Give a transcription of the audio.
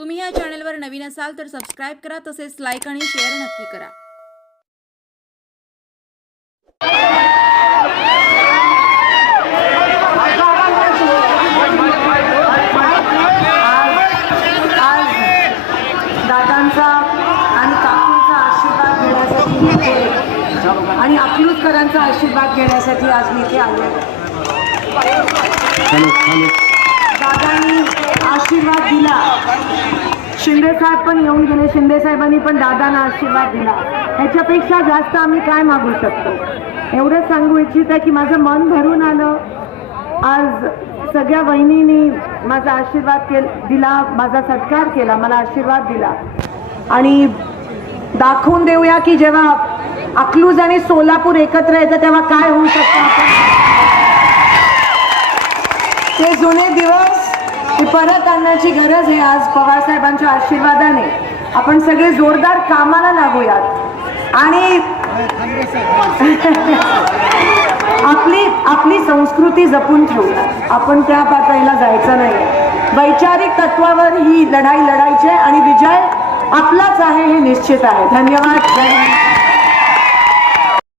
तुम्ही या चॅनलवर नवीन असाल तर सबस्क्राईब करा तसेच लाईक आणि शेअर नक्की करा. आज दादांचा आणि काकूंचा आशीर्वाद घेण्यासाठी मी इथे आणि अकलूजकरांचा आशीर्वाद घेण्यासाठी आज मी इथे आले दादांनी शिंदेसाहेब पण येऊन गेले. शिंदेसाहेबांनी पण दादांना आशीर्वाद दिला. ह्याच्यापेक्षा जास्त आम्ही काय मागू शकतो? एवढंच सांगू इच्छित आहे की माझं मन भरून आलं. आज सगळ्या वहिनींनी माझा आशीर्वाद केल दिला. माझा सत्कार केला. मला आशीर्वाद दिला. आणि दाखवून देऊया की जेव्हा अकलूज आणि सोलापूर एकत्र येतं तेव्हा काय होऊ शकतं ते जुने दिवस ते परत आणण्याची गरज आहे आज पवारसाहेबांच्या आशीर्वादाने. आपण सगळे जोरदार कामाला लागूयात. आणि आपली आपली संस्कृती जपून ठेवूया आपण त्या पातळीला जायचं नाही. वैचारिक तत्वावर ही लढाई लढायची आहे आणि विजय आपलाच आहे हे निश्चित आहे. धन्यवाद. जय